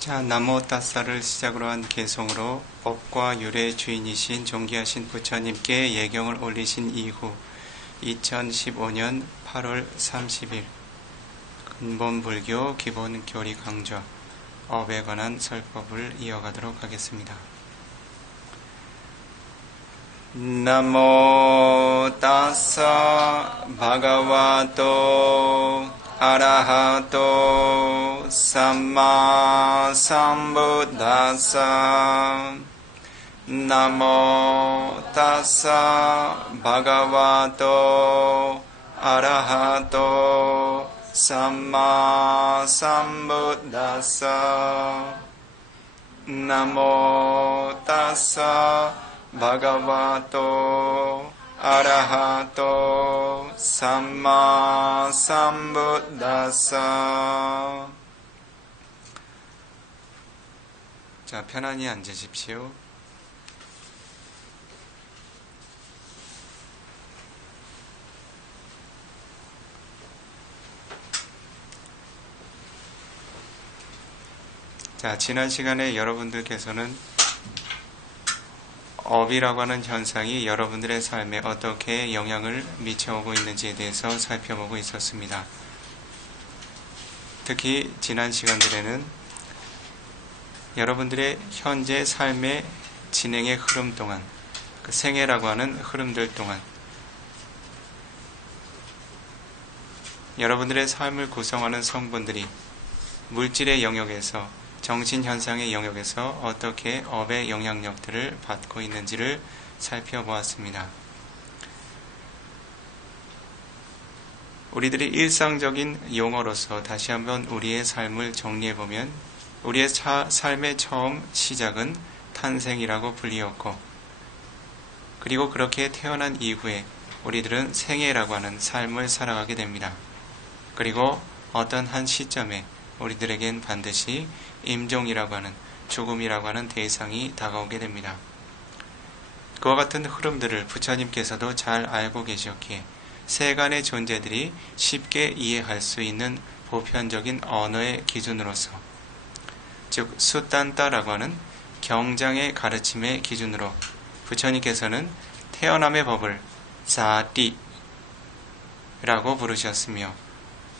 자, 나모 따사를 시작으로 한 개송으로 법과 율의 주인이신 존귀하신 부처님께 예경을 올리신 이후 2015년 8월 30일 근본불교 기본교리 강좌 업에 관한 설법을 이어가도록 하겠습니다. 나모 따사 바가와토 아라하토 삼마 삼부다사 나모 따사 바가와토 아라하토 삼마 삼부다사 나모 따사 바가와토 아라하토 삼마 삼부다사. 자, 편안히 앉으십시오. 자, 지난 시간에 여러분들께서는 업이라고 하는 현상이 여러분들의 삶에 어떻게 영향을 미쳐오고 있는지에 대해서 살펴보고 있었습니다. 특히 지난 시간들에는 여러분들의 현재 삶의 진행의 흐름 동안, 그 생애라고 하는 흐름들 동안 여러분들의 삶을 구성하는 성분들이 물질의 영역에서 정신현상의 영역에서 어떻게 업의 영향력들을 받고 있는지를 살펴보았습니다. 우리들이 일상적인 용어로서 다시 한번 우리의 삶을 정리해보면 우리의 삶의 처음 시작은 탄생이라고 불리었고, 그리고 그렇게 태어난 이후에 우리들은 생애라고 하는 삶을 살아가게 됩니다. 그리고 어떤 한 시점에 우리들에겐 반드시 임종이라고 하는, 죽음이라고 하는 대상이 다가오게 됩니다. 그와 같은 흐름들을 부처님께서도 잘 알고 계셨기에 세간의 존재들이 쉽게 이해할 수 있는 보편적인 언어의 기준으로서, 즉 수단따라고 하는 경장의 가르침의 기준으로 부처님께서는 태어남의 법을 자띠라고 부르셨으며,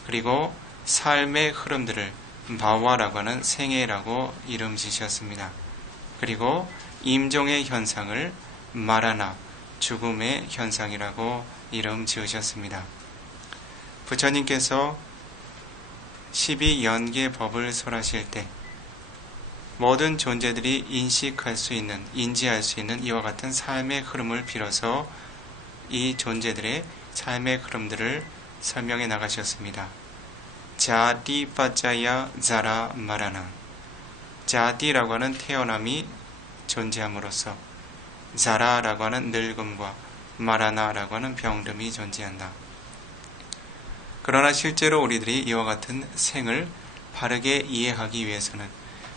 그리고 삶의 흐름들을 바와라고 하는 생애라고 이름 지셨습니다. 그리고 임종의 현상을 마라나, 죽음의 현상이라고 이름 지으셨습니다. 부처님께서 12연계 법을 설하실 때 모든 존재들이 인식할 수 있는, 인지할 수 있는 이와 같은 삶의 흐름을 빌어서 이 존재들의 삶의 흐름들을 설명해 나가셨습니다. 자디 빠짜야 자라 마라나. 자디라고 하는 태어남이 존재함으로써 자라라고 하는 늙음과 마라나라고 하는 병듦이 존재한다. 그러나 실제로 우리들이 이와 같은 생을 바르게 이해하기 위해서는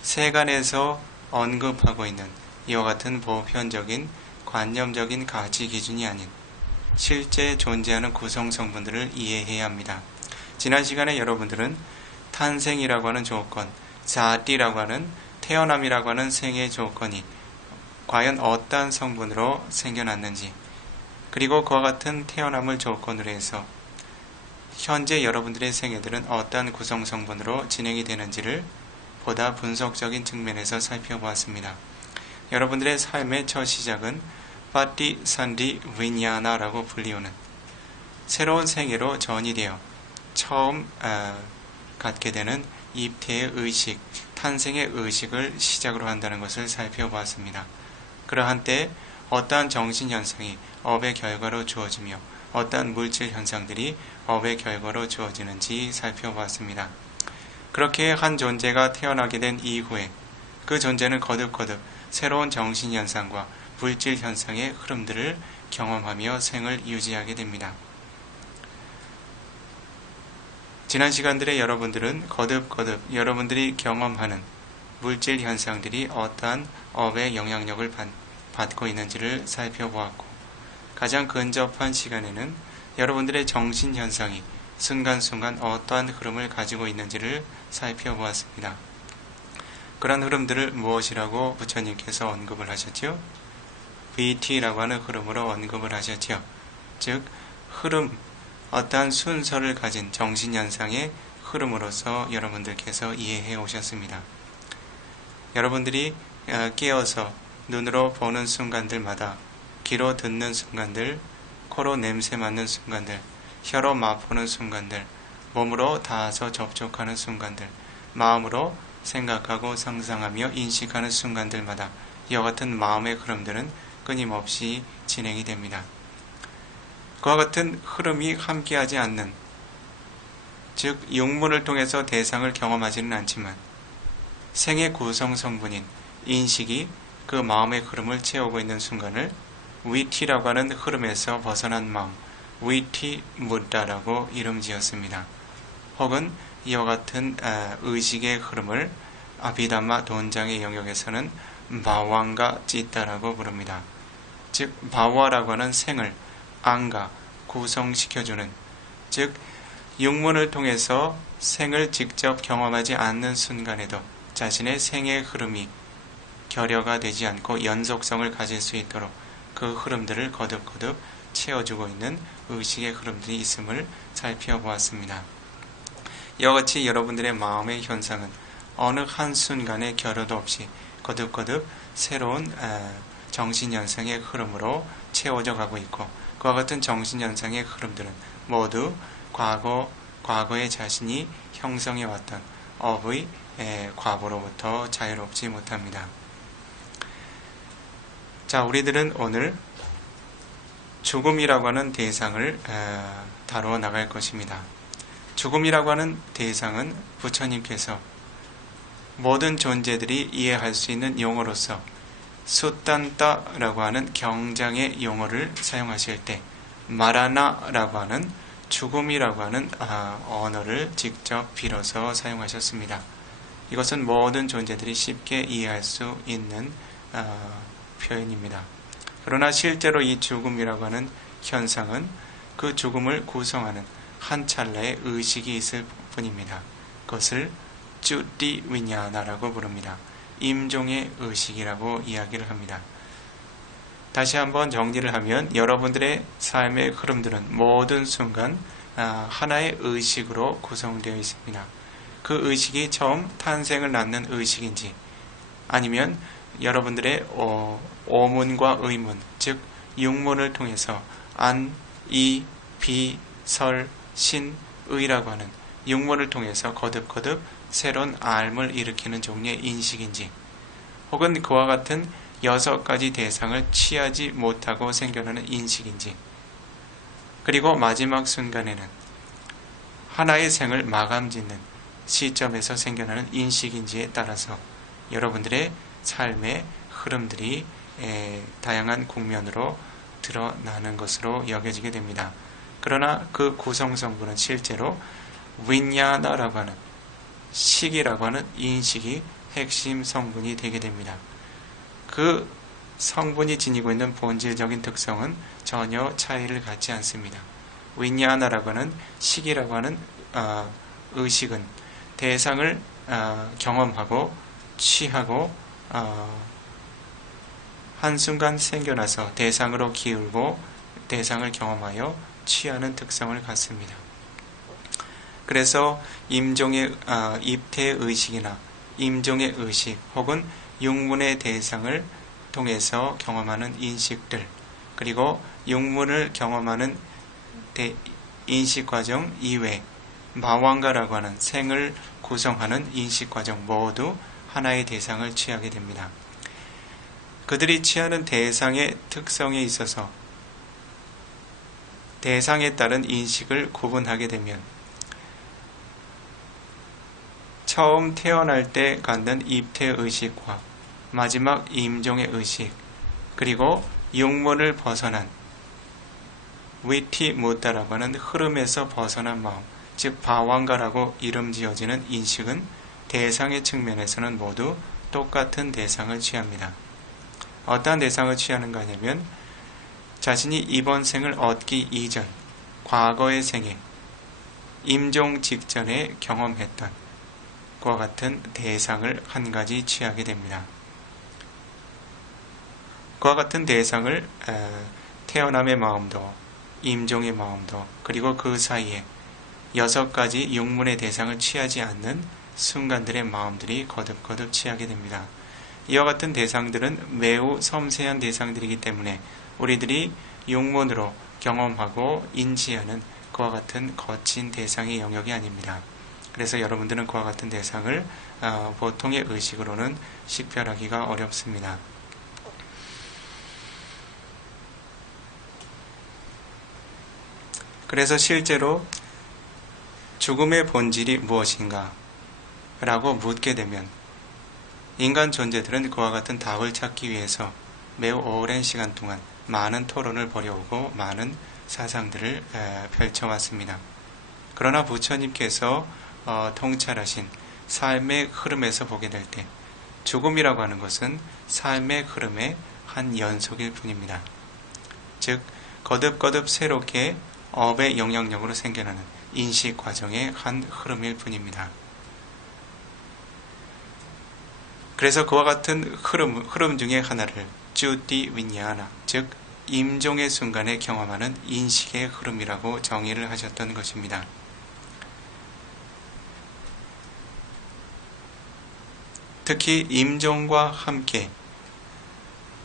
세간에서 언급하고 있는 이와 같은 보편적인 관념적인 가치 기준이 아닌 실제 존재하는 구성 성분들을 이해해야 합니다. 지난 시간에 여러분들은 탄생이라고 하는 조건, 자띠라고 하는 태어남이라고 하는 생의 조건이 과연 어떠한 성분으로 생겨났는지, 그리고 그와 같은 태어남을 조건으로 해서 현재 여러분들의 생애들은 어떠한 구성 성분으로 진행이 되는지를 보다 분석적인 측면에서 살펴보았습니다. 여러분들의 삶의 첫 시작은 파티산디 위냐나라고 불리우는 새로운 생애로 전이 되어 처음 갖게 되는 입태의 의식, 탄생의 의식을 시작으로 한다는 것을 살펴보았습니다. 그러한 때 어떠한 정신현상이 업의 결과로 주어지며 어떠한 물질 현상들이 업의 결과로 주어지는지 살펴보았습니다. 그렇게 한 존재가 태어나게 된 이후에 그 존재는 거듭거듭 새로운 정신현상과 물질 현상의 흐름들을 경험하며 생을 유지하게 됩니다. 지난 시간들에 여러분들은 거듭거듭 여러분들이 경험하는 물질 현상들이 어떠한 업의 영향력을 받고 있는지를 살펴보았고, 가장 근접한 시간에는 여러분들의 정신 현상이 순간순간 어떠한 흐름을 가지고 있는지를 살펴보았습니다. 그런 흐름들을 무엇이라고 부처님께서 언급을 하셨죠? VT라고 하는 흐름으로 언급을 하셨죠. 즉 흐름, 어떠한 순서를 가진 정신현상의 흐름으로서 여러분들께서 이해해 오셨습니다. 여러분들이 깨어서 눈으로 보는 순간들마다, 귀로 듣는 순간들, 코로 냄새 맡는 순간들, 혀로 맛보는 순간들, 몸으로 닿아서 접촉하는 순간들, 마음으로 생각하고 상상하며 인식하는 순간들마다 이와 같은 마음의 흐름들은 끊임없이 진행이 됩니다. 그와 같은 흐름이 함께하지 않는, 즉 육문을 통해서 대상을 경험하지는 않지만 생의 구성 성분인 인식이 그 마음의 흐름을 채우고 있는 순간을 위티라고 하는 흐름에서 벗어난 마음, 위티 무다라고 이름 지었습니다. 혹은 이와 같은 의식의 흐름을 아비담마 돈장의 영역에서는 바왕가 찌따라고 부릅니다. 즉 바와라고 하는 생을 안가 구성시켜주는, 즉 육문을 통해서 생을 직접 경험하지 않는 순간에도 자신의 생의 흐름이 결여가 되지 않고 연속성을 가질 수 있도록 그 흐름들을 거듭거듭 채워주고 있는 의식의 흐름들이 있음을 살펴보았습니다. 이와 같이 여러분들의 마음의 현상은 어느 한순간의 결여도 없이 거듭거듭 새로운 정신현상의 흐름으로 채워져 가고 있고, 그와 같은 정신현상의 흐름들은 모두 과거의 자신이 형성해왔던 업의 과보로부터 자유롭지 못합니다. 자, 우리들은 오늘 죽음이라고 하는 대상을 다루어 나갈 것입니다. 죽음이라고 하는 대상은 부처님께서 모든 존재들이 이해할 수 있는 용어로서 수단따라고 하는 경장의 용어를 사용하실 때 마라나라고 하는 죽음이라고 하는 언어를 직접 빌어서 사용하셨습니다. 이것은 모든 존재들이 쉽게 이해할 수 있는 표현입니다. 그러나 실제로 이 죽음이라고 하는 현상은 그 죽음을 구성하는 한 찰나의 의식이 있을 뿐입니다. 그것을 쭈띠 위냐나라고 부릅니다. 임종의 의식이라고 이야기를 합니다. 다시 한번 정리를 하면 여러분들의 삶의 흐름들은 모든 순간 하나의 의식으로 구성되어 있습니다. 그 의식이 처음 탄생을 낳는 의식인지, 아니면 여러분들의 오문과 의문, 즉 육문을 통해서 안, 이, 비, 설, 신, 의라고 하는 육문을 통해서 거듭거듭 새로운 알을 일으키는 종류의 인식인지, 혹은 그와 같은 6가지 대상을 취하지 못하고 생겨나는 인식인지, 그리고 마지막 순간에는 하나의 생을 마감짓는 시점에서 생겨나는 인식인지에 따라서 여러분들의 삶의 흐름들이 다양한 국면으로 드러나는 것으로 여겨지게 됩니다. 그러나 그 구성 성분은 실제로 윈야나라고 하는 식이라고 하는 인식이 핵심 성분이 되게 됩니다. 그 성분이 지니고 있는 본질적인 특성은 전혀 차이를 갖지 않습니다. 윈야나라고 하는 식이라고 하는 의식은 대상을 경험하고 취하고 한순간 생겨나서 대상으로 기울고 대상을 경험하여 취하는 특성을 갖습니다. 그래서 임종의 입태의 의식이나 임종의 의식 혹은 육문의 대상을 통해서 경험하는 인식들, 그리고 육문을 경험하는 인식 과정 이외 마왕가라고 하는 생을 구성하는 인식 과정 모두 하나의 대상을 취하게 됩니다. 그들이 취하는 대상의 특성에 있어서 대상에 따른 인식을 구분하게 되면 처음 태어날 때 갖는 입태 의식과 마지막 임종의 의식, 그리고 육문을 벗어난 위티 무다라고 하는 흐름에서 벗어난 마음, 즉 바왕가라고 이름 지어지는 인식은 대상의 측면에서는 모두 똑같은 대상을 취합니다. 어떠한 대상을 취하는가 하냐면 자신이 이번 생을 얻기 이전 과거의 생에 임종 직전에 경험했던 그와 같은 대상을 한 가지 취하게 됩니다. 그와 같은 대상을 태어남의 마음도, 임종의 마음도, 그리고 그 사이에 6가지 육문의 대상을 취하지 않는 순간들의 마음들이 거듭거듭 취하게 됩니다. 이와 같은 대상들은 매우 섬세한 대상들이기 때문에 우리들이 육문으로 경험하고 인지하는 그와 같은 거친 대상의 영역이 아닙니다. 그래서 여러분들은 그와 같은 대상을 보통의 의식으로는 식별하기가 어렵습니다. 그래서 실제로 죽음의 본질이 무엇인가? 라고 묻게 되면 인간 존재들은 그와 같은 답을 찾기 위해서 매우 오랜 시간 동안 많은 토론을 벌여오고 많은 사상들을 펼쳐왔습니다. 그러나 부처님께서 통찰하신 삶의 흐름에서 보게 될 때 죽음이라고 하는 것은 삶의 흐름의 한 연속일 뿐입니다. 즉 거듭거듭 새롭게 업의 영향력으로 생겨나는 인식 과정의 한 흐름일 뿐입니다. 그래서 그와 같은 흐름 중에 하나를 주띠 윈야나, 즉 임종의 순간에 경험하는 인식의 흐름이라고 정의를 하셨던 것입니다. 특히 임종과 함께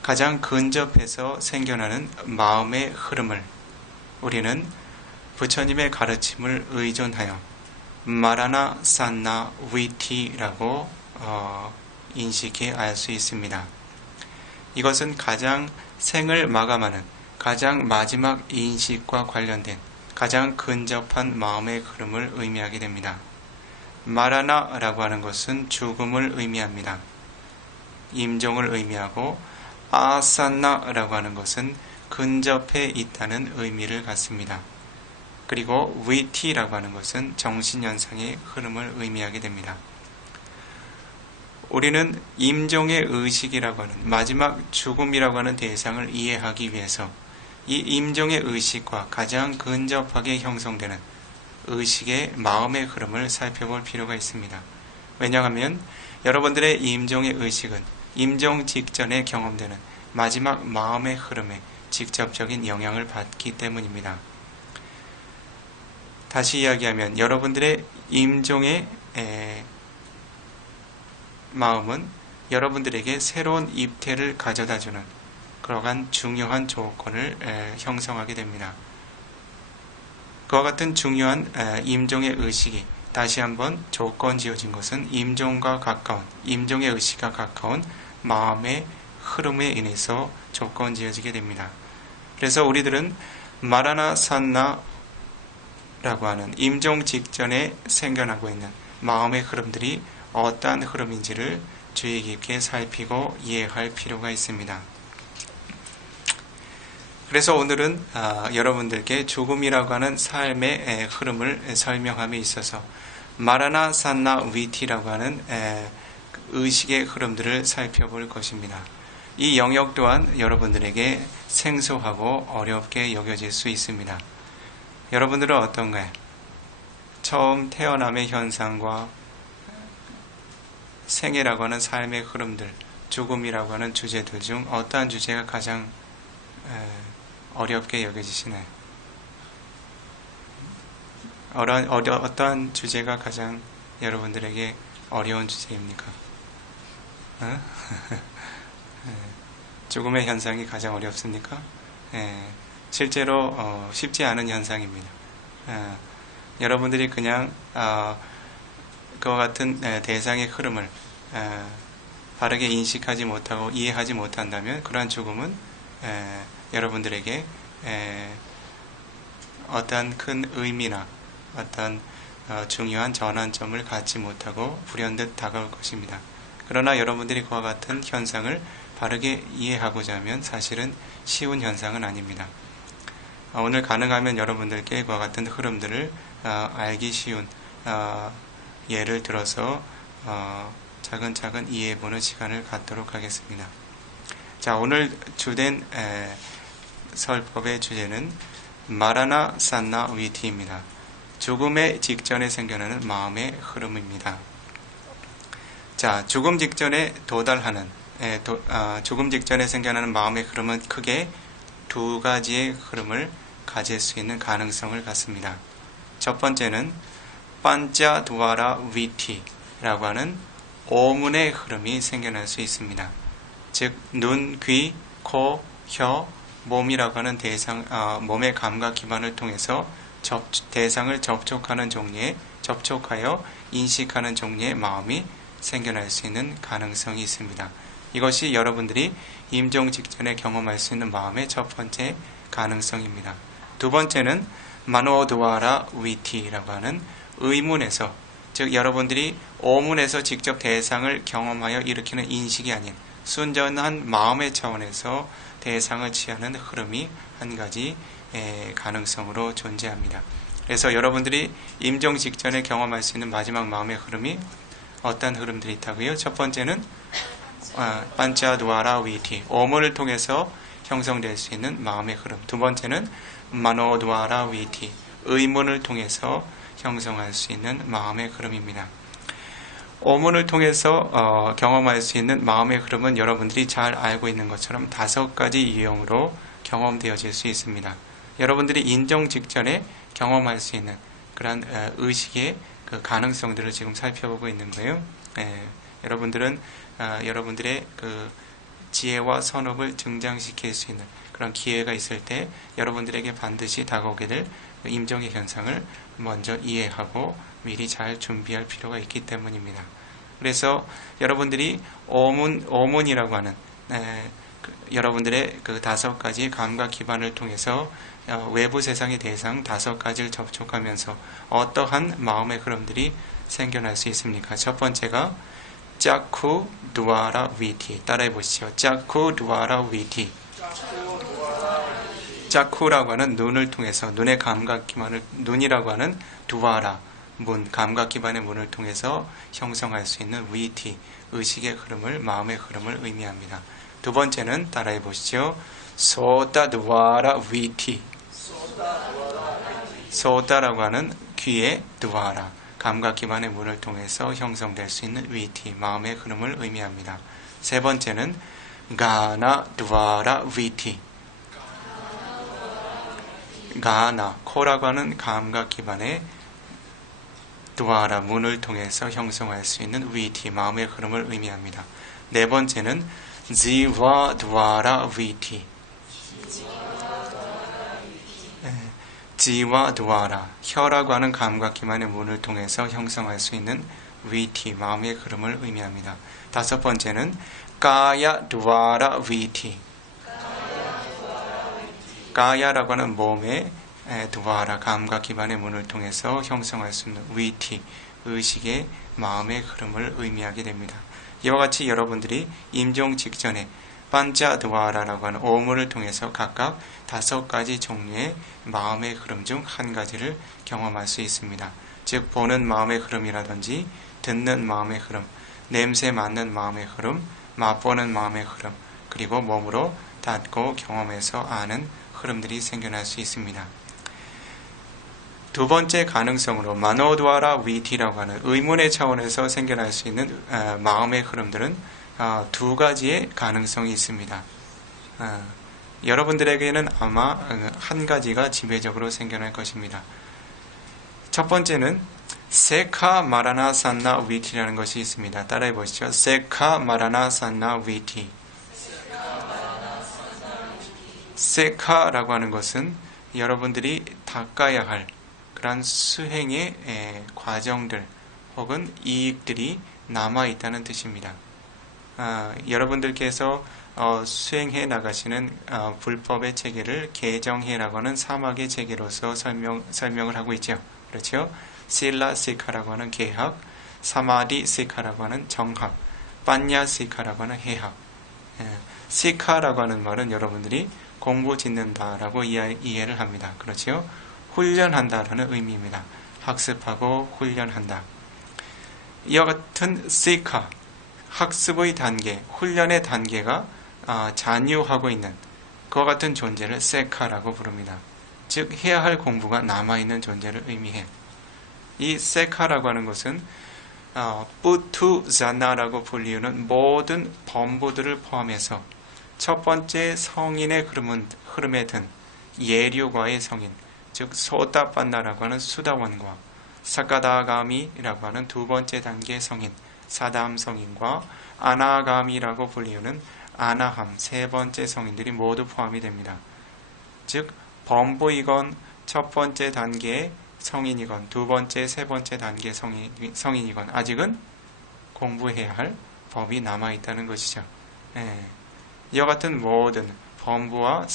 가장 근접해서 생겨나는 마음의 흐름을 우리는 부처님의 가르침을 의존하여 마라나 산나 위티라고 인식해 알 수 있습니다. 이것은 가장 생을 마감하는 가장 마지막 인식과 관련된 가장 근접한 마음의 흐름을 의미하게 됩니다. 마라나라고 하는 것은 죽음을 의미합니다. 임종을 의미하고 아산나라고 하는 것은 근접해 있다는 의미를 갖습니다. 그리고 위티라고 하는 것은 정신현상의 흐름을 의미하게 됩니다. 우리는 임종의 의식이라고 하는 마지막 죽음이라고 하는 대상을 이해하기 위해서 이 임종의 의식과 가장 근접하게 형성되는 의식의 마음의 흐름을 살펴볼 필요가 있습니다. 왜냐하면 여러분들의 임종의 의식은 임종 직전에 경험되는 마지막 마음의 흐름에 직접적인 영향을 받기 때문입니다. 다시 이야기하면 여러분들의 임종의 마음은 여러분들에게 새로운 입태를 가져다주는 그러한 중요한 조건을 형성하게 됩니다. 그와 같은 중요한 임종의 의식이 다시 한번 조건 지어진 것은 임종과 가까운, 임종의 의식과 가까운 마음의 흐름에 인해서 조건 지어지게 됩니다. 그래서 우리들은 마라나 산나 라고 하는 임종 직전에 생겨나고 있는 마음의 흐름들이 어떠한 흐름인지를 주의 깊게 살피고 이해할 필요가 있습니다. 그래서 오늘은 여러분들께 죽음이라고 하는 삶의 흐름을 설명함에 있어서 마라나 산나 위티라고 하는 의식의 흐름들을 살펴볼 것입니다. 이 영역 또한 여러분들에게 생소하고 어렵게 여겨질 수 있습니다. 여러분들은 어떤가요? 처음 태어남의 현상과 생애라고 하는 삶의 흐름들, 죽음이라고 하는 주제들 중 어떠한 주제가 가장 어렵게 여겨지시나요? 어떠한 주제가 가장 여러분들에게 어려운 주제입니까? 죽음의 현상이 가장 어렵습니까? 실제로 쉽지 않은 현상입니다. 여러분들이 그냥 그와 같은 대상의 흐름을 바르게 인식하지 못하고 이해하지 못한다면 그러한 죽음은 여러분들에게 어떠한 큰 의미나 어떤 중요한 전환점을 갖지 못하고 불현듯 다가올 것입니다. 그러나 여러분들이 그와 같은 현상을 바르게 이해하고자 하면 사실은 쉬운 현상은 아닙니다. 오늘 가능하면 여러분들께 그와 같은 흐름들을 알기 쉬운 예를 들어서 차근차근 이해해보는 시간을 갖도록 하겠습니다. 자, 오늘 주된 설법의 주제는 마라나 산나 위티입니다. 죽음의 직전에 생겨나는 마음의 흐름입니다. 자, 죽음 직전에 도달하는, 죽음 직전에 생겨나는 마음의 흐름은 크게 두 가지의 흐름을 가질 수 있는 가능성을 갖습니다. 첫 번째는 판자두아라 위티라고 하는 오문의 흐름이 생겨날 수 있습니다. 즉, 눈, 귀, 코, 혀, 몸이라고 하는 몸의 감각 기반을 통해서 대상을 접촉하여 인식하는 종류의 마음이 생겨날 수 있는 가능성이 있습니다. 이것이 여러분들이 임종 직전에 경험할 수 있는 마음의 첫 번째 가능성입니다. 두 번째는 마노드와라 위티라고 하는 의문에서, 즉 여러분들이 오문에서 직접 대상을 경험하여 일으키는 인식이 아닌 순전한 마음의 차원에서 대상을 취하는 흐름이 한 가지 가능성으로 존재합니다. 그래서 여러분들이 임종 직전에 경험할 수 있는 마지막 마음의 흐름이 어떤 흐름들이 있다고요? 첫 번째는 판자두아라 위티, 오문을 통해서 형성될 수 있는 마음의 흐름. 두 번째는 마노두아라 위티, 의문을 통해서 형성할 수 있는 마음의 흐름입니다. 오문을 통해서 경험할 수 있는 마음의 흐름은 여러분들이 잘 알고 있는 것처럼 5가지 유형으로 경험되어질 수 있습니다. 여러분들이 인종 직전에 경험할 수 있는 그런 의식의 그 가능성들을 지금 살펴보고 있는 거예요. 여러분들은 여러분들의 그 지혜와 선업을 증장시킬 수 있는 그런 기회가 있을 때 여러분들에게 반드시 다가오게 될 임종의 현상을 먼저 이해하고 미리 잘 준비할 필요가 있기 때문입니다. 그래서 여러분들이 오문이라고 하는 여러분들의 그 5가지 감각 기반을 통해서 외부 세상의 대상 5가지를 접촉하면서 어떠한 마음의 흐름들이 생겨날 수 있습니까? 첫 번째가 짜쿠 두아라 위티. 따라해 보시죠. 짜쿠 두아라 위티. 짜쿠라고 하는 눈을 통해서, 눈의 감각 기반을, 눈이라고 하는 두아라, 문, 감각 기반의 문을 통해서 형성할 수 있는 위티, 의식의 흐름을, 마음의 흐름을 의미합니다. 두 번째는 따라해 보시죠. 소다 두아라 위티. 소다라고 하는 귀의 두아라, 감각 기반의 문을 통해서 형성될 수 있는 위티, 마음의 흐름을 의미합니다. 세 번째는 가나 두아라 위티. 가나, 코라고 하는 감각 기반의 두아라, 문을 통해서 형성할 수 있는 위티, 마음의 흐름을 의미합니다. 네 번째는 지와 두아라 위티. 지와 두아라, 혀라고 하는 감각 기반의 문을 통해서 형성할 수 있는 위티, 마음의 흐름을 의미합니다. 다섯 번째는 까야 두아라 위티. 까야라고 하는 몸의 두아라, 감각 기반의 문을 통해서 형성할 수 있는 위티, 의식의 마음의 흐름을 의미하게 됩니다. 이와 같이 여러분들이 임종 직전에 판자두아라라고 하는 오문을 통해서 각각 5가지 종류의 마음의 흐름 중 한 가지를 경험할 수 있습니다. 즉, 보는 마음의 흐름이라든지 듣는 마음의 흐름, 냄새 맡는 마음의 흐름, 맛보는 마음의 흐름, 그리고 몸으로 닿고 경험해서 아는 흐름들이 생겨날 수 있습니다. 두 번째 가능성으로 마노두아라 위티라고 하는 의문의 차원에서 생겨날 수 있는 마음의 흐름들은 2가지의 가능성이 있습니다. 여러분들에게는 아마 한 가지가 지배적으로 생겨날 것입니다. 첫 번째는 세카 마라나 산나 위티라는 것이 있습니다. 따라해 보시죠. 세카 마라나 산나 위티. 세카라고 하는 것은 여러분들이 닦아야 할 그런 수행의 과정들 혹은 이익들이 남아있다는 뜻입니다. 여러분들께서 수행해 나가시는 불법의 체계를 개정해라고 하는 사막의 체계로서 설명을 하고 있죠. 그렇죠? 실라 시카라고 하는 개학, 사마디 시카라고 하는 정학, 빠냐 시카라고 하는 해학. 시카라고 하는 말은 여러분들이 공부 짓는다라고 이해를 합니다. 그렇죠? 훈련한다라는 의미입니다. 학습하고 훈련한다. 이와 같은 시카, 학습의 단계, 훈련의 단계가 잔유하고 있는 그와 같은 존재를 세카라고 부릅니다. 즉, 해야 할 공부가 남아있는 존재를 의미해. 이 세카라고 하는 것은 뿌투자나라고 불리우는 모든 범부들을 포함해서 첫 번째 성인의 흐름에 든 예류과의 성인, 즉 소타판나라고 하는 수다원과 사카다가미라고 하는 두 번째 단계 성인, 사담 성인과 아나가미라고 불리우는 아나함 세 번째 성인들이 모두 포함이 됩니다. 즉 범부이건 첫 번째 단계의 성인이건 두 번째, 세 번째 단계 성인이건 아직은 공부해야 할 법이 남아있다는 것이죠. 이와 같은 모든 범부와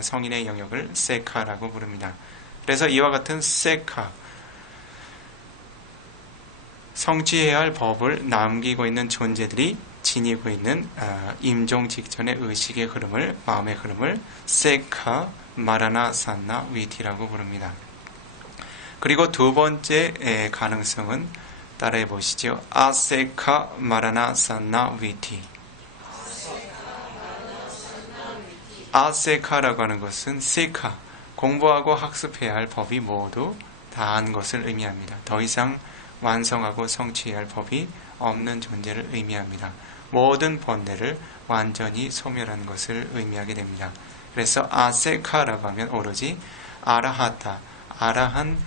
성인의 영역을 세카라고 부릅니다. 그래서 이와 같은 세카, 성취해야 할 법을 남기고 있는 존재들이 지니고 있는 임종 직전의 의식의 흐름을, 마음의 흐름을 세카 마라나 산나 위티라고 부릅니다. 그리고 두 번째 가능성은 따라해 보시죠. 아세카 마라나 산나 위티. 아세카라고 하는 것은 세카, 공부하고 학습해야 할 법이 모두 다한 것을 의미합니다. 더 이상 완성하고 성취해야 할 법이 없는 존재를 의미합니다. 모든 번뇌를 완전히 소멸하는 것을 의미하게 됩니다. 그래서 아세카라고 하면 오로지 아라하타, 아라한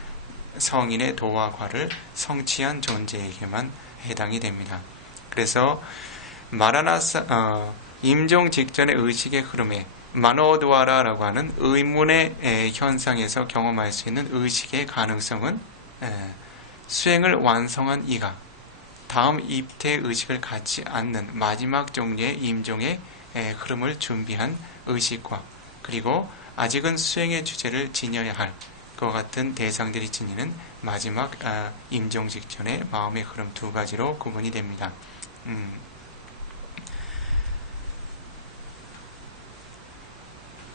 성인의 도화과를 성취한 존재에게만 해당이 됩니다. 그래서 임종 직전의 의식의 흐름에 마노드와라라고 하는 의문의 현상에서 경험할 수 있는 의식의 가능성은 수행을 완성한 이가 다음 입퇴 의식을 갖지 않는 마지막 종류의 임종의 흐름을 준비한 의식과 그리고 아직은 수행의 주제를 지녀야 할 그와 같은 대상들이 지니는 마지막 임종 직전의 마음의 흐름 두 가지로 구분이 됩니다.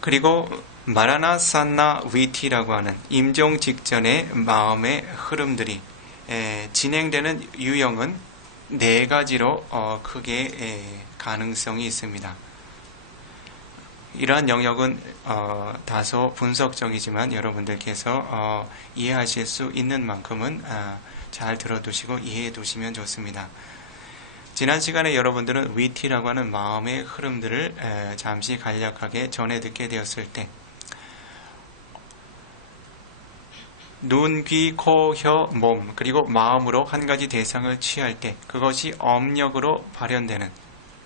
그리고 마라나산나 위티라고 하는 임종 직전의 마음의 흐름들이 진행되는 유형은 네 가지로 크게 가능성이 있습니다. 이러한 영역은 다소 분석적이지만 여러분들께서 이해하실 수 있는 만큼은 잘 들어두시고 이해해 두시면 좋습니다. 지난 시간에 여러분들은 위티라고 하는 마음의 흐름들을 잠시 간략하게 전해 듣게 되었을 때 눈, 귀, 코, 혀, 몸 그리고 마음으로 한 가지 대상을 취할 때 그것이 업력으로 발현되는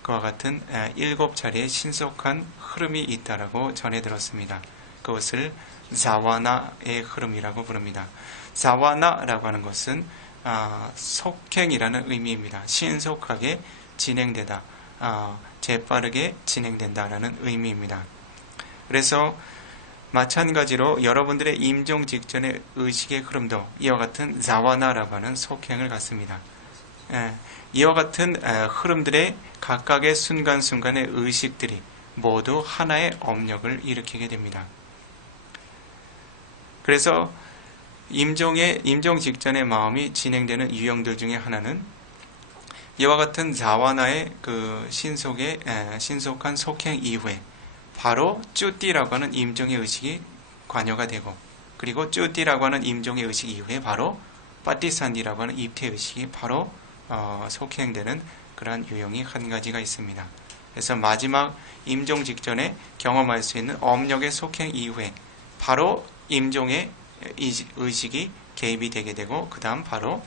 그와 같은 7차례의 신속한 흐름이 있다라고 전해 들었습니다. 그것을 자와나의 흐름이라고 부릅니다. 자와나라고 하는 것은 속행이라는 의미입니다. 신속하게 진행되다, 재빠르게 진행된다라는 의미입니다. 그래서 마찬가지로 여러분들의 임종 직전의 의식의 흐름도 이와 같은 자와나라고 하는 속행을 갖습니다. 이와 같은 흐름들의 각각의 순간순간의 의식들이 모두 하나의 업력을 일으키게 됩니다. 그래서 임종 직전의 마음이 진행되는 유형들 중에 하나는 이와 같은 자와나의 그 신속한 속행 이후에 바로 쭈띠라고 하는 임종의 의식이 관여가 되고 그리고 쭈띠라고 하는 임종의 의식 이후에 바로 빠띠산디라고 하는 입퇴 의식이 바로 속행되는 그러한 유형이 한 가지가 있습니다. 그래서 마지막 임종 직전에 경험할 수 있는 업력의 속행 이후에 바로 임종의 의식이 개입이 되게 되고 그 다음 바로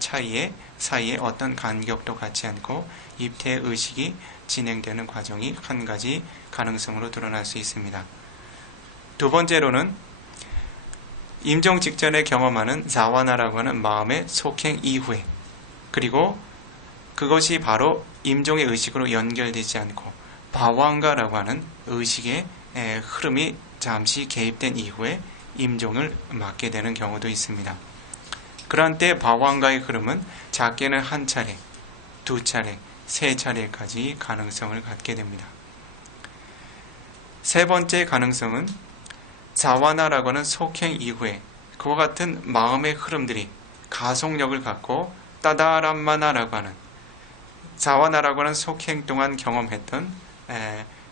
사이에 어떤 간격도 갖지 않고 입퇴 의식이 진행되는 과정이 한 가지 가능성으로 드러날 수 있습니다. 두 번째로는 임종 직전에 경험하는 자와나라고 하는 마음의 속행 이후에 그리고 그것이 바로 임종의 의식으로 연결되지 않고 바왕가라고 하는 의식의 흐름이 잠시 개입된 이후에 임종을 맞게 되는 경우도 있습니다. 그런 때 바왕가의 흐름은 작게는 한 차례, 두 차례, 세 차례까지 가능성을 갖게 됩니다. 세 번째 가능성은 자와나라고 하는 속행 이후에 그와 같은 마음의 흐름들이 가속력을 갖고 따다람마나라고 하는 자와나라고 하는 속행 동안 경험했던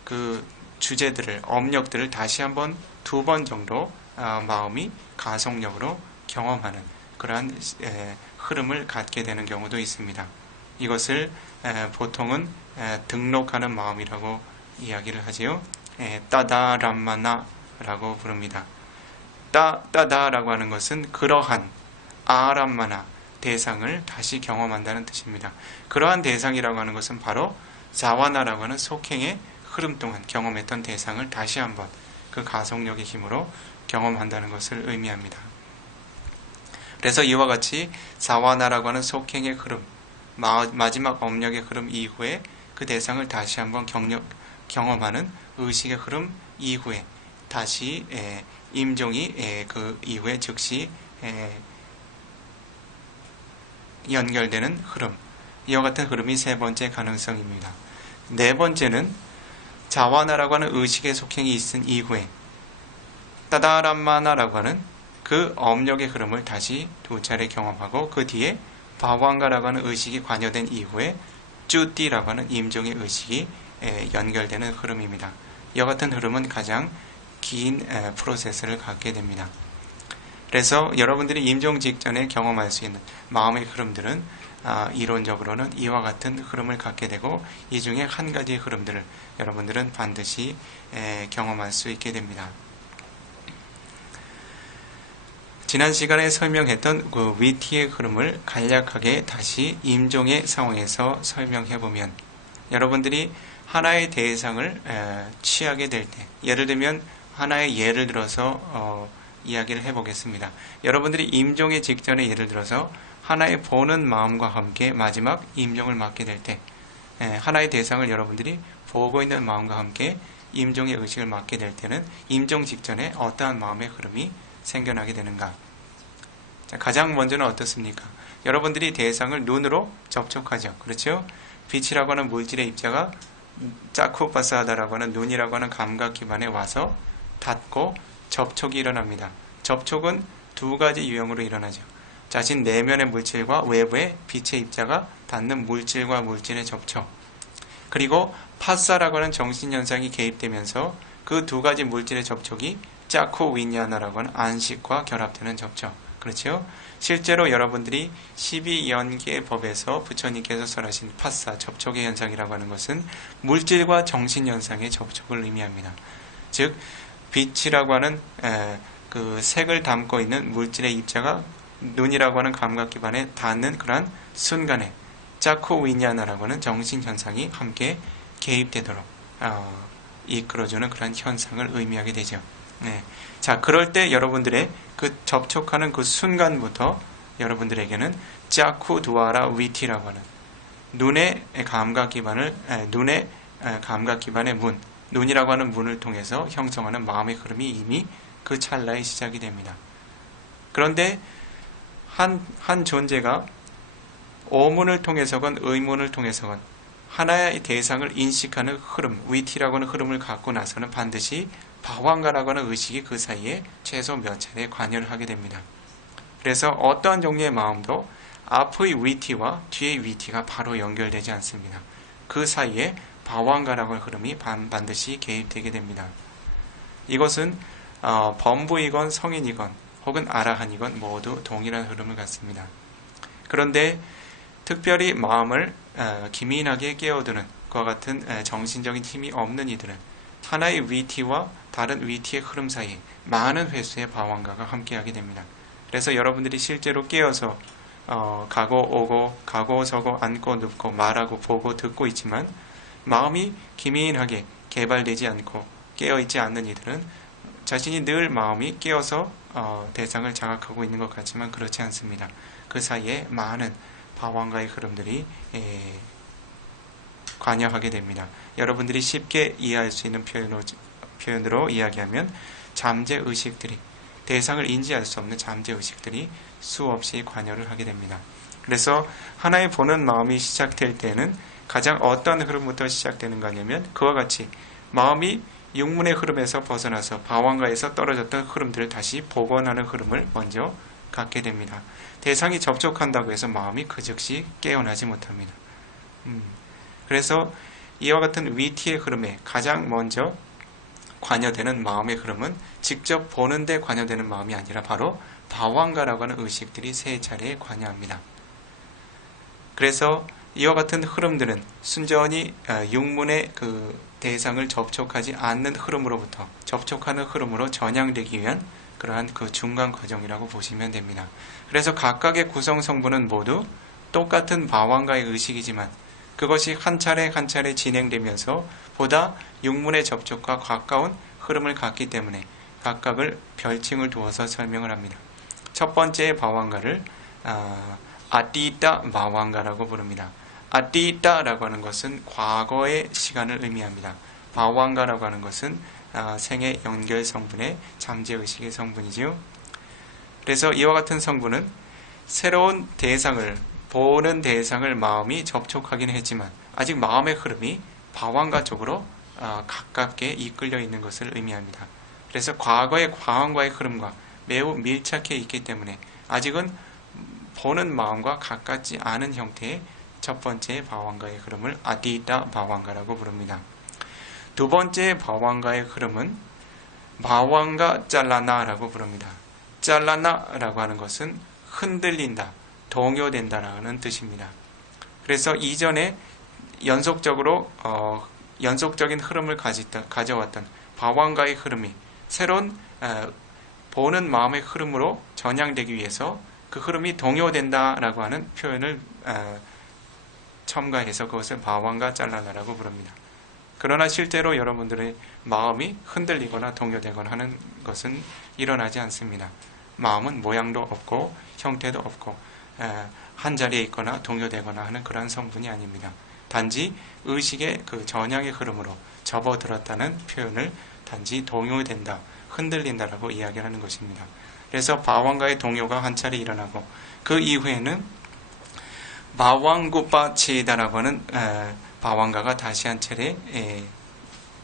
그 주제들을, 업력들을 다시 한번 두 번 정도 마음이 가속력으로 경험하는 그러한 흐름을 갖게 되는 경우도 있습니다. 이것을 보통은 등록하는 마음이라고 이야기를 하지요. 따다람마나라고 부릅니다. 따다라고 하는 것은 그러한 아람마나 대상을 다시 경험한다는 뜻입니다. 그러한 대상이라고 하는 것은 바로 자와나라고 하는 속행의 흐름 동안 경험했던 대상을 다시 한번 그 가속력의 힘으로 경험한다는 것을 의미합니다. 그래서 이와 같이 자와나라고 하는 속행의 흐름, 마지막 업력의 흐름 이후에 그 대상을 다시 한번 경험하는 의식의 흐름 이후에 다시 임종이 그 이후에 즉시 연결되는 흐름, 이와 같은 흐름이 세 번째 가능성입니다. 네 번째는 자와나라고 하는 의식의 속행이 있은 이후에 따다람마나라고 하는 그 업력의 흐름을 다시 두 차례 경험하고 그 뒤에 바왕가라고 하는 의식이 관여된 이후에 쭈띠라고 하는 임종의 의식이 연결되는 흐름입니다. 이와 같은 흐름은 가장 긴 프로세스를 갖게 됩니다. 그래서 여러분들이 임종 직전에 경험할 수 있는 마음의 흐름들은 이론적으로는 이와 같은 흐름을 갖게 되고 이 중에 한 가지의 흐름들을 여러분들은 반드시 경험할 수 있게 됩니다. 지난 시간에 설명했던 그 위티의 흐름을 간략하게 다시 임종의 상황에서 설명해보면 여러분들이 하나의 대상을 취하게 될 때, 예를 들면 하나의 예를 들어서 이야기를 해보겠습니다. 여러분들이 임종의 직전에 예를 들어서 하나의 보는 마음과 함께 마지막 임종을 맞게 될 때, 하나의 대상을 여러분들이 보고 있는 마음과 함께 임종의 의식을 맞게 될 때는 임종 직전에 어떠한 마음의 흐름이 생겨나게 되는가? 자, 가장 먼저는 어떻습니까? 여러분들이 대상을 눈으로 접촉하죠. 그렇죠? 빛이라고 하는 물질의 입자가 짜쿠파사다라고 하는 눈이라고 하는 감각 기반에 와서 닿고 접촉이 일어납니다. 접촉은 두 가지 유형으로 일어나죠. 자신 내면의 물질과 외부의 빛의 입자가 닿는 물질과 물질의 접촉, 그리고 파사라고 하는 정신현상이 개입되면서 그 두 가지 물질의 접촉이 짜쿠 위냐나라고 하는 안식과 결합되는 접촉. 그렇죠? 실제로 여러분들이 12연계의 법에서 부처님께서 설하신 파사, 접촉의 현상이라고 하는 것은 물질과 정신현상의 접촉을 의미합니다. 즉 빛이라고 하는 그 색을 담고 있는 물질의 입자가 눈이라고 하는 감각 기반에 닿는 그러한 순간에 짜쿠 위냐나라고 하는 정신현상이 함께 개입되도록 이끌어주는 그런 현상을 의미하게 되죠. 네. 자, 그럴 때 여러분들의 그 접촉하는 그 순간부터 여러분들에게는 짜쿠 두아라 위티라고 하는 눈의 감각 기반의 문, 눈이라고 하는 문을 통해서 형성하는 마음의 흐름이 이미 그 찰나에 시작이 됩니다. 그런데 한 존재가 오문을 통해서건 의문을 통해서건 하나의 대상을 인식하는 흐름, 위티라고 하는 흐름을 갖고 나서는 반드시 바왕가라고 하는 의식이 그 사이에 최소 몇 차례 관여를 하게 됩니다. 그래서 어떠한 종류의 마음도 앞의 위티와 뒤의 위티가 바로 연결되지 않습니다. 그 사이에 바왕가라고 하는 흐름이 반드시 개입되게 됩니다. 이것은 범부이건 성인이건 혹은 아라한이건 모두 동일한 흐름을 갖습니다. 그런데 특별히 마음을 기민하게 깨어드는 그와 같은 정신적인 힘이 없는 이들은 하나의 위티와 다른 위티의 흐름 사이에 많은 횟수의 바왕가가 함께하게 됩니다. 그래서 여러분들이 실제로 깨어서 가고 오고 가고 서고 앉고 눕고 말하고 보고 듣고 있지만 마음이 기민하게 개발되지 않고 깨어있지 않는 이들은 자신이 늘 마음이 깨어서 대상을 장악하고 있는 것 같지만 그렇지 않습니다. 그 사이에 많은 바왕가의 흐름들이 관여하게 됩니다. 여러분들이 쉽게 이해할 수 있는 표현으로 이야기하면 잠재의식들이, 대상을 인지할 수 없는 잠재의식들이 수없이 관여를 하게 됩니다. 그래서 하나의 보는 마음이 시작될 때는 가장 어떤 흐름부터 시작되는가 하면 그와 같이 마음이 육문의 흐름에서 벗어나서 바왕가에서 떨어졌던 흐름들을 다시 복원하는 흐름을 먼저 갖게 됩니다. 대상이 접촉한다고 해서 마음이 그 즉시 깨어나지 못합니다. 그래서 이와 같은 위티의 흐름에 가장 먼저 관여되는 마음의 흐름은 직접 보는데 관여되는 마음이 아니라 바로 바완가라고 하는 의식들이 세 차례에 관여합니다. 그래서 이와 같은 흐름들은 순전히 육문의 그 대상을 접촉하지 않는 흐름으로부터 접촉하는 흐름으로 전향되기 위한 그러한 그 중간 과정이라고 보시면 됩니다. 그래서 각각의 구성 성분은 모두 똑같은 바완가의 의식이지만 그것이 한 차례 한 차례 진행되면서 보다 육문의 접촉과 가까운 흐름을 갖기 때문에 각각을 별칭을 두어서 설명을 합니다. 첫 번째 바완가를 아띠따 바완가라고 부릅니다. 아띠따라고 하는 것은 과거의 시간을 의미합니다. 바완가라고 하는 것은 생의 연결 성분의 잠재의식의 성분이지요. 그래서 이와 같은 성분은 새로운 대상을 보는 대상을 마음이 접촉하기는 했지만 아직 마음의 흐름이 바완가 쪽으로 가깝게 이끌려 있는 것을 의미합니다. 그래서 과거의 바완가의 흐름과 매우 밀착해 있기 때문에 아직은 보는 마음과 가깝지 않은 형태의 첫 번째 바완가의 흐름을 아디다 바완가라고 부릅니다. 두 번째 바완가의 흐름은 바완가 짤라나라고 부릅니다. 짤라나라고 하는 것은 흔들린다, 동요된다라는 뜻입니다. 그래서 이전에 연속적인 흐름을 가져왔던 바완가의 흐름이 새로운 보는 마음의 흐름으로 전향되기 위해서 그 흐름이 동요된다라고 하는 표현을 첨가해서 그것을 바완가 짤라나라고 부릅니다. 그러나 실제로 여러분들의 마음이 흔들리거나 동요되거나 하는 것은 일어나지 않습니다. 마음은 모양도 없고 형태도 없고 한 자리에 있거나 동요되거나 하는 그러한 성분이 아닙니다. 단지 의식의 그 전향의 흐름으로 접어들었다는 표현을 단지 동요된다, 흔들린다라고 이야기하는 것입니다. 그래서 바완가의 동요가 한 차례 일어나고 그 이후에는 바완구빠체이다라고 하는 바완가가 다시 한 차례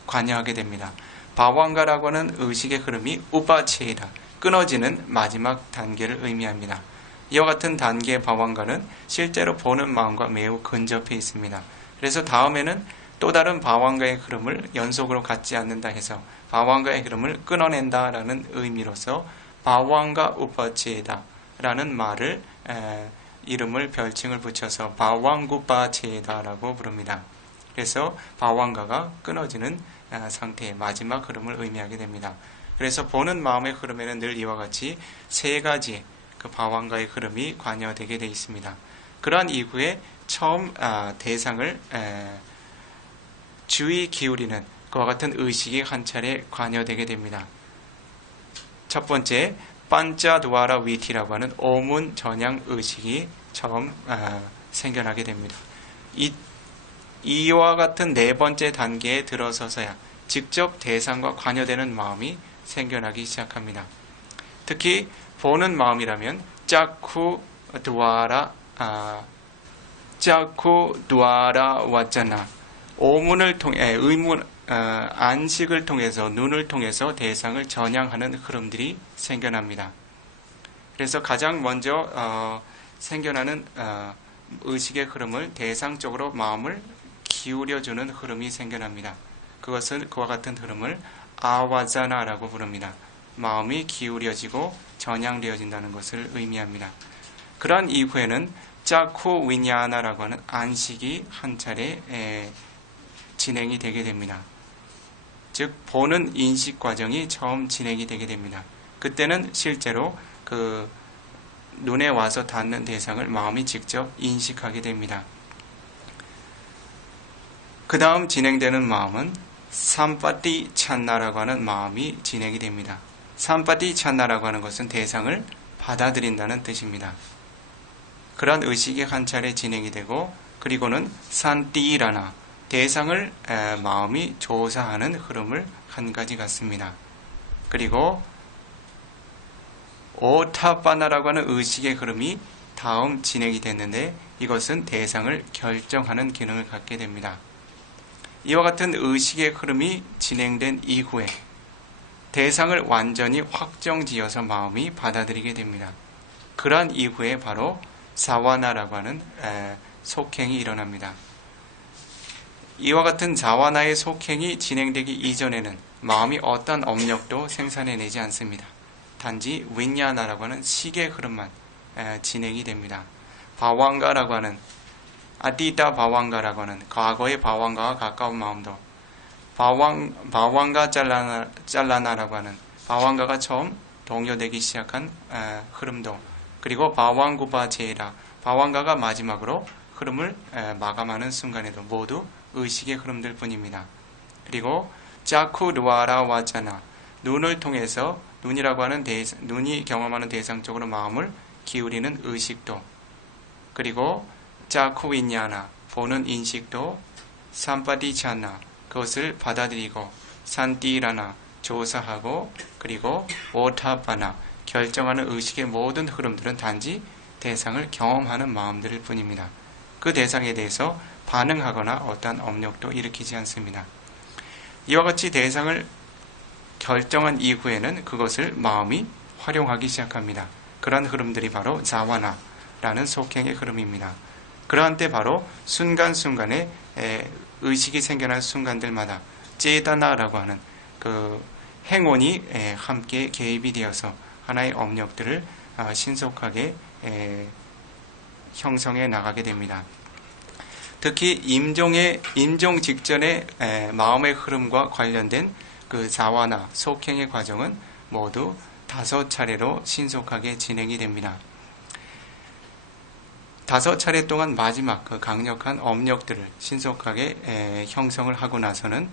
관여하게 됩니다. 바완가라고 하는 의식의 흐름이 우빠체이다, 끊어지는 마지막 단계를 의미합니다. 이와 같은 단계의 바완가는 실제로 보는 마음과 매우 근접해 있습니다. 그래서 다음에는 또 다른 바완가의 흐름을 연속으로 갖지 않는다 해서 바완가의 흐름을 끊어낸다라는 의미로서 바완가 우빠체이다 라는 말을 이름을 별칭을 붙여서 바완구빠체이다라고 부릅니다. 그래서 바완가가 끊어지는 상태의 마지막 흐름을 의미하게 됩니다. 그래서 보는 마음의 흐름에는 늘 이와 같이 세 가지 그 바완가의 흐름이 관여되게 되어 있습니다. 그러한 이후에 처음 대상을 주의 기울이는 그와 같은 의식이 한 차례 관여되게 됩니다. 첫 번째 판자두아라 위티라고 하는 오문 전향 의식이 처음 생겨나게 됩니다. 이와 같은 네 번째 단계에 들어서서야 직접 대상과 관여되는 마음이 생겨나기 시작합니다. 특히 보는 마음이라면 짜쿠 두아라 왔잖아. 오문을 통해 안식을 통해서 눈을 통해서 대상을 전향하는 흐름들이 생겨납니다. 그래서 가장 먼저 생겨나는 의식의 흐름을 대상 쪽으로 마음을 기울여주는 흐름이 생겨납니다. 그것은 그와 같은 흐름을 아와자나라고 부릅니다. 마음이 기울여지고 전향되어진다는 것을 의미합니다. 그러한 이후에는 짜쿠 위냐나라고 하는 안식이 한 차례 진행이 되게 됩니다. 즉 보는 인식 과정이 처음 진행이 되게 됩니다. 그때는 실제로 그 눈에 와서 닿는 대상을 마음이 직접 인식하게 됩니다. 그 다음 진행되는 마음은 삼파티 찬나라고 하는 마음이 진행이 됩니다. 삼파티 찬나라고 하는 것은 대상을 받아들인다는 뜻입니다. 그러한 의식이 한 차례 진행이 되고 그리고는 산띠라나 대상을 마음이 조사하는 흐름을 한 가지 갖습니다. 그리고 오타파나라고 하는 의식의 흐름이 다음 진행이 됐는데 이것은 대상을 결정하는 기능을 갖게 됩니다. 이와 같은 의식의 흐름이 진행된 이후에 대상을 완전히 확정지어서 마음이 받아들이게 됩니다. 그러한 이후에 바로 사와나라고 하는 속행이 일어납니다. 이와 같은 자와나의 속행이 진행되기 이전에는 마음이 어떤 업력도 생산해내지 않습니다. 단지 윈야나라고 하는 식의 흐름만 진행이 됩니다. 바왕가라고 하는 아티타 바왕가라고 하는 과거의 바왕가와 가까운 마음도 바왕가 짤라나라고 하는 바왕가가 처음 동요되기 시작한 흐름도 그리고 바왕구바 제이라 바왕가가 마지막으로 흐름을 마감하는 순간에도 모두 의식의 흐름들 뿐입니다. 그리고 자쿠 루아라 와자나 눈을 통해서 눈이라고 하는 눈이 경험하는 대상 쪽으로 마음을 기울이는 의식도 그리고 자쿠 윈야나 보는 인식도 삼파디차나 그것을 받아들이고 산티라나 조사하고 그리고 오타파나 결정하는 의식의 모든 흐름들은 단지 대상을 경험하는 마음들일 뿐입니다. 그 대상에 대해서 반응하거나 어떠한 업력도 일으키지 않습니다. 이와 같이 대상을 결정한 이후에는 그것을 마음이 활용하기 시작합니다. 그러한 흐름들이 바로 자와나라는 속행의 흐름입니다. 그러한 때 바로 순간순간에 의식이 생겨날 순간들마다 제다나라고 하는 그 행운이 함께 개입이 되어서 하나의 업력들을 신속하게 형성해 나가게 됩니다. 특히 임종 직전의 마음의 흐름과 관련된 그 자와나 속행의 과정은 모두 5차례로 신속하게 진행이 됩니다. 5차례 동안 마지막 그 강력한 업력들을 신속하게 형성을 하고 나서는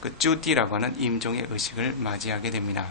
그 쭈띠라고 하는 임종의 의식을 맞이하게 됩니다.